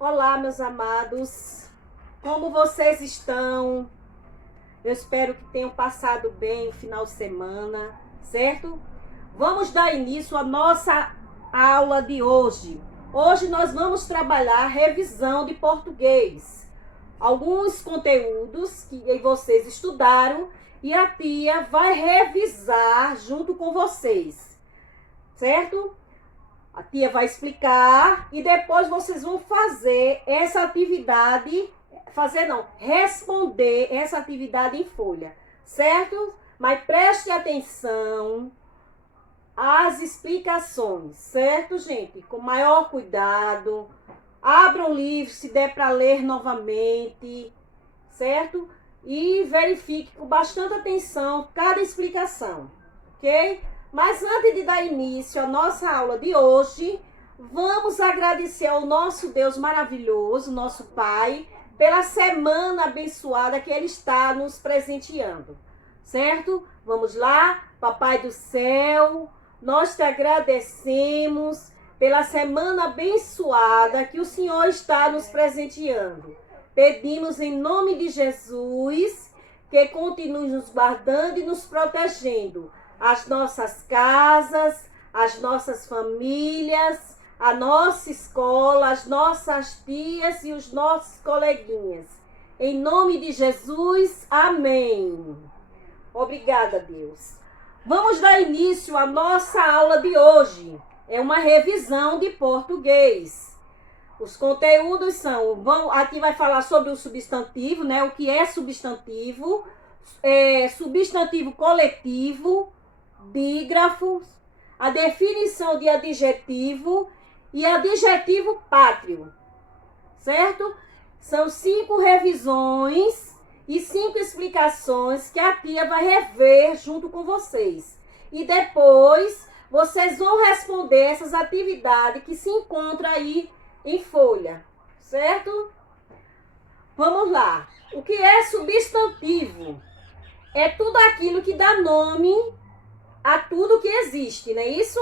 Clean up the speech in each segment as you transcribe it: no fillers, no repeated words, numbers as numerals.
Olá, meus amados, como vocês estão? Eu espero que tenham passado bem o final de semana, certo? Vamos dar início à nossa aula de hoje. Hoje nós vamos trabalhar revisão de português. Alguns conteúdos que vocês estudaram e a tia vai revisar junto com vocês, certo? A tia vai explicar e depois vocês vão fazer essa atividade, responder essa atividade em folha, certo? Mas preste atenção às explicações, certo, gente? Com maior cuidado, abra o livro se der para ler novamente, certo? E verifique com bastante atenção cada explicação, ok? Mas antes de dar início à nossa aula de hoje, vamos agradecer ao nosso Deus maravilhoso, nosso Pai, pela semana abençoada que Ele está nos presenteando, certo? Vamos lá, Papai do céu, nós te agradecemos pela semana abençoada que o Senhor está nos presenteando. Pedimos em nome de Jesus que continue nos guardando e nos protegendo. As nossas casas, as nossas famílias, a nossa escola, as nossas tias e os nossos coleguinhas. Em nome de Jesus, amém. Obrigada, Deus. Vamos dar início à nossa aula de hoje. É uma revisão de português. Os conteúdos são, aqui vai falar sobre o substantivo, né? O que é substantivo, substantivo coletivo, dígrafos, a definição de adjetivo e adjetivo pátrio, certo? São 5 revisões e 5 explicações que a tia vai rever junto com vocês. E depois vocês vão responder essas atividades que se encontram aí em folha, certo? Vamos lá. O que é substantivo? É tudo aquilo que dá nome a tudo que existe, não é isso?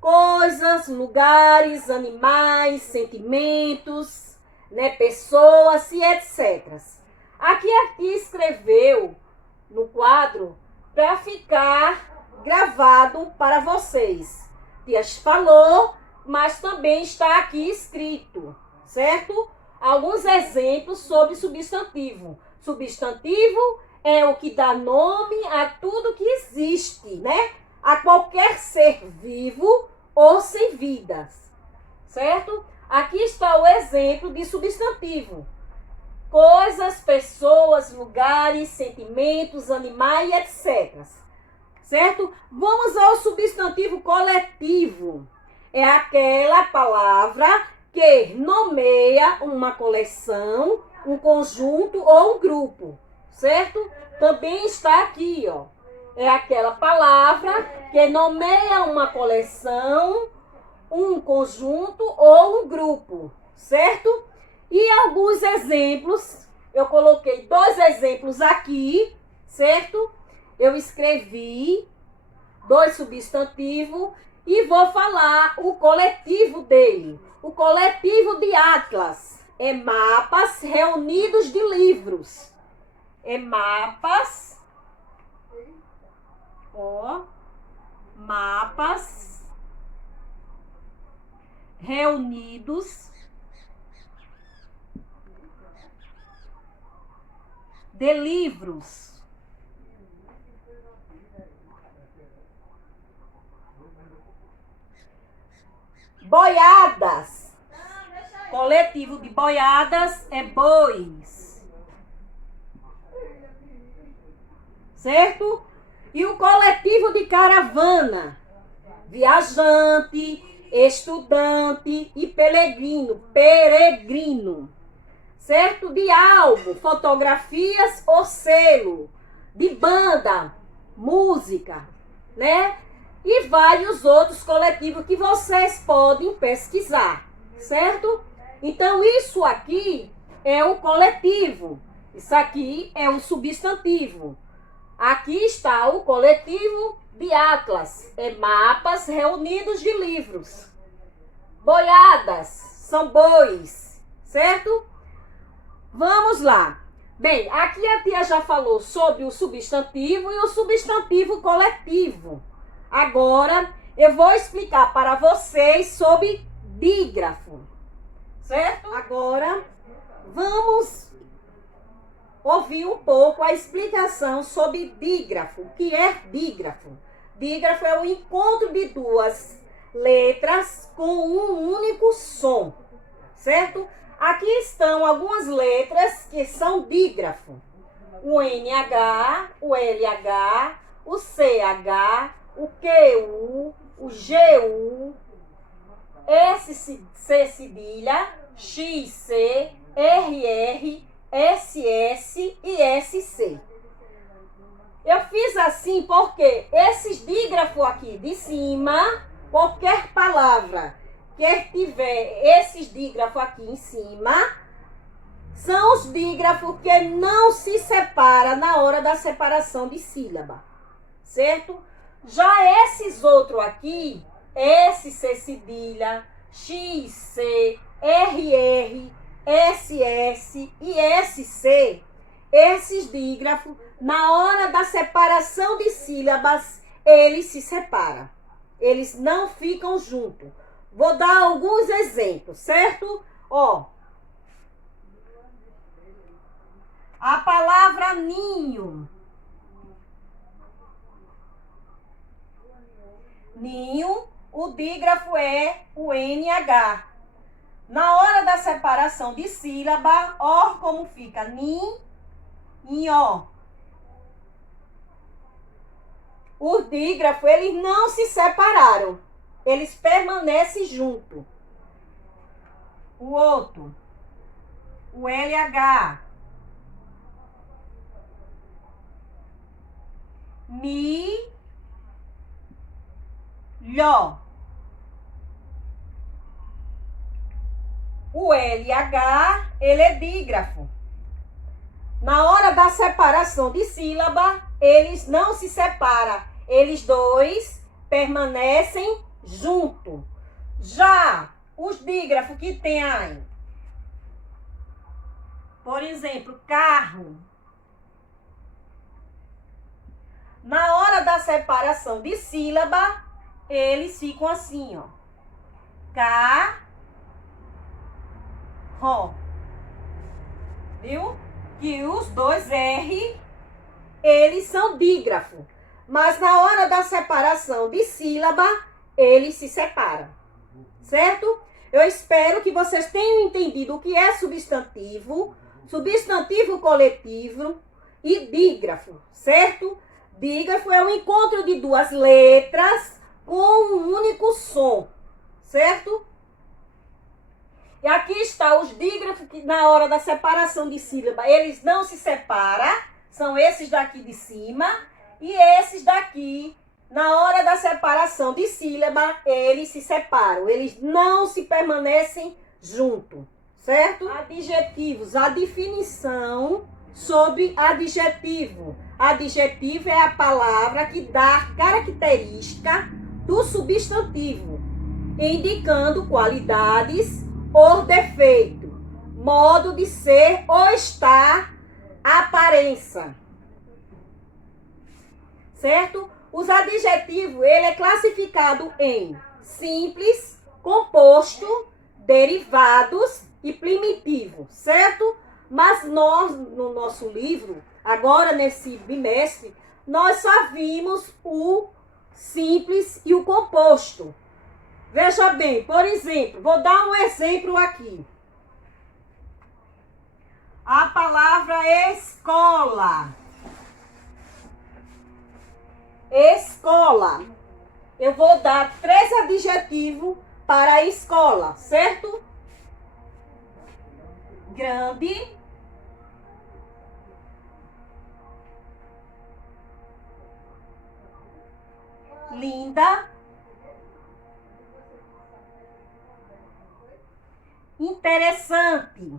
Coisas, lugares, animais, sentimentos, né, pessoas e etc. Aqui escreveu no quadro para ficar gravado para vocês. Tia falou, mas também está aqui escrito, certo? Alguns exemplos sobre substantivo. Substantivo é o que dá nome a tudo que existe, né? A qualquer ser vivo ou sem vidas, certo? Aqui está o exemplo de substantivo. Coisas, pessoas, lugares, sentimentos, animais, etc. Certo? Vamos ao substantivo coletivo. É aquela palavra que nomeia uma coleção, um conjunto ou um grupo. Certo? Também está aqui, ó. É aquela palavra que nomeia uma coleção, um conjunto ou um grupo, certo? E alguns exemplos, eu coloquei 2 exemplos aqui, certo? Eu escrevi 2 substantivos e vou falar o coletivo dele. O coletivo de Atlas é mapas reunidos de livros. É mapas, mapas reunidos de livros. Boiadas, coletivo de boiadas é bois. Certo? E o coletivo de caravana, viajante, estudante e peregrino. Certo? De álbum, fotografias ou selo, de banda, música, né? E vários outros coletivos que vocês podem pesquisar, certo? Então, isso aqui é o coletivo, isso aqui é o substantivo. Aqui está o coletivo de Atlas, é mapas reunidos de livros. Boiadas são bois, certo? Vamos lá. Bem, aqui a tia já falou sobre o substantivo e o substantivo coletivo. Agora eu vou explicar para vocês sobre dígrafo, certo? Agora vamos ouvir um pouco a explicação sobre dígrafo. O que é dígrafo? Dígrafo é o encontro de duas letras com um único som, certo? Aqui estão algumas letras que são dígrafo. O NH, o LH, o CH, o QU, o GU, C cedilha, XC, RR, SS e SC. Eu fiz assim porque esses dígrafos aqui de cima, qualquer palavra que tiver esses dígrafos aqui em cima, são os dígrafos que não se separam na hora da separação de sílaba, certo? Já esses outros aqui, SC cedilha, XC, RR, SS e SC, esses dígrafos, na hora da separação de sílabas, eles se separam. Eles não ficam juntos. Vou dar alguns exemplos, certo? Ó, a palavra ninho. Ninho, o dígrafo é o NH. Na hora da separação de sílaba, ó como fica nin, nho. Os dígrafos, eles não se separaram. Eles permanecem juntos. O outro, o LH. Mi, lho. O LH, ele é dígrafo. Na hora da separação de sílaba, eles não se separam. Eles dois permanecem juntos. Já os dígrafos que tem aí, por exemplo, carro. Na hora da separação de sílaba, eles ficam assim, ó. Carro. Viu? Que os dois R, eles são dígrafo. Mas na hora da separação de sílaba, eles se separam. Certo? Eu espero que vocês tenham entendido o que é substantivo, substantivo coletivo e dígrafo, certo? Dígrafo é o encontro de duas letras com um único som, certo? E aqui está os dígrafos que na hora da separação de sílaba, eles não se separam, são esses daqui de cima, e esses daqui, na hora da separação de sílaba, eles se separam, eles não se permanecem juntos, certo? Adjetivos, a definição sobre adjetivo. Adjetivo é a palavra que dá característica do substantivo, indicando qualidades ou defeito, modo de ser ou estar, aparência. Certo? Os adjetivos, ele é classificado em simples, composto, derivados e primitivo, certo? Mas nós, no nosso livro, agora nesse bimestre, nós só vimos o simples e o composto. Veja bem, por exemplo, vou dar um exemplo aqui. A palavra escola. Escola. Eu vou dar 3 adjetivos para a escola, certo? Grande. Linda. Interessante.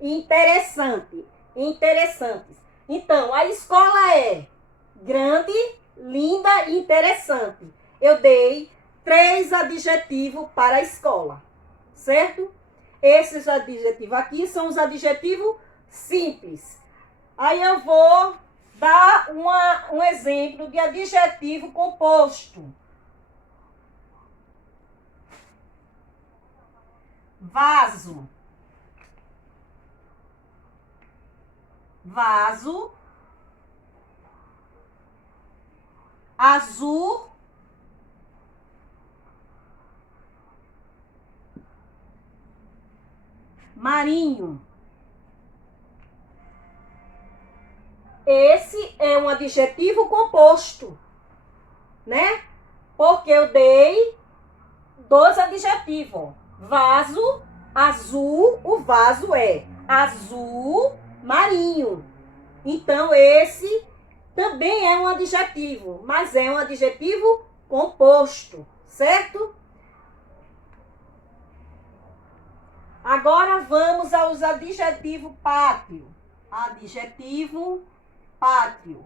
Interessante. Interessantes. Então, a escola é grande, linda e interessante. Eu dei 3 adjetivos para a escola, certo? Esses adjetivos aqui são os adjetivos simples. Aí eu vou dar um exemplo de adjetivo composto. Vaso. Vaso. Azul. Marinho. Esse é um adjetivo composto, né? Porque eu dei 2 adjetivos. Vaso, azul, o vaso é azul marinho. Então, esse também é um adjetivo, mas é um adjetivo composto, certo? Agora vamos aos adjetivos pátrio. Adjetivo pátrio.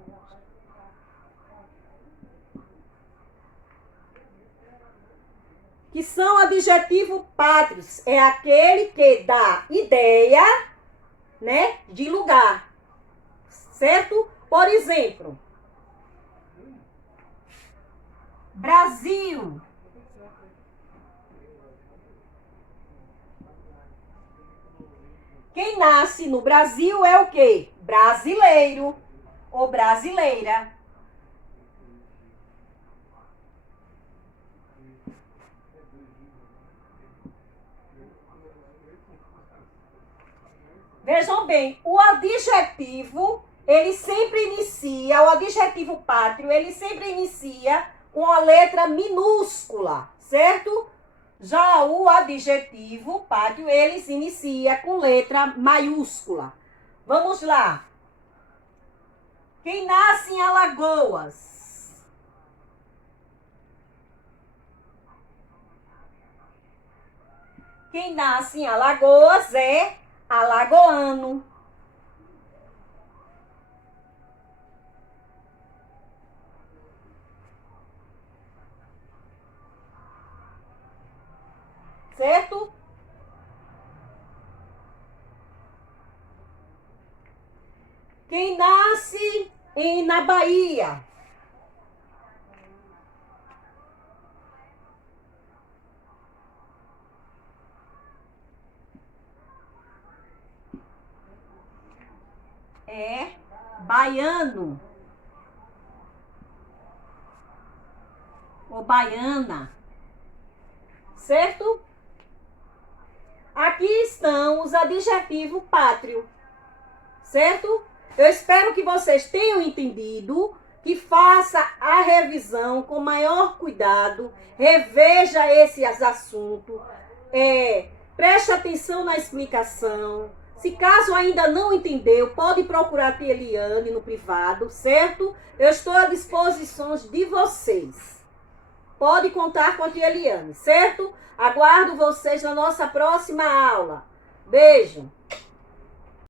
Que são adjetivos pátrios? É aquele que dá ideia, né, de lugar, certo? Por exemplo, Brasil. Quem nasce no Brasil é o quê? Brasileiro ou brasileira. Vejam bem, o adjetivo, ele sempre inicia, o adjetivo pátrio, ele sempre inicia com a letra minúscula, certo? Já o adjetivo pátrio, ele se inicia com letra maiúscula. Vamos lá. Quem nasce em Alagoas? Quem nasce em Alagoas é alagoano. Certo? Quem nasce na Bahia? É baiano ou baiana, certo? Aqui estão os adjetivos pátrio, certo? Eu espero que vocês tenham entendido, que faça a revisão com maior cuidado, reveja esses assuntos, preste atenção na explicação. Se caso ainda não entendeu, pode procurar a tia Eliane no privado, certo? Eu estou à disposição de vocês. Pode contar com a tia Eliane, certo? Aguardo vocês na nossa próxima aula. Beijo!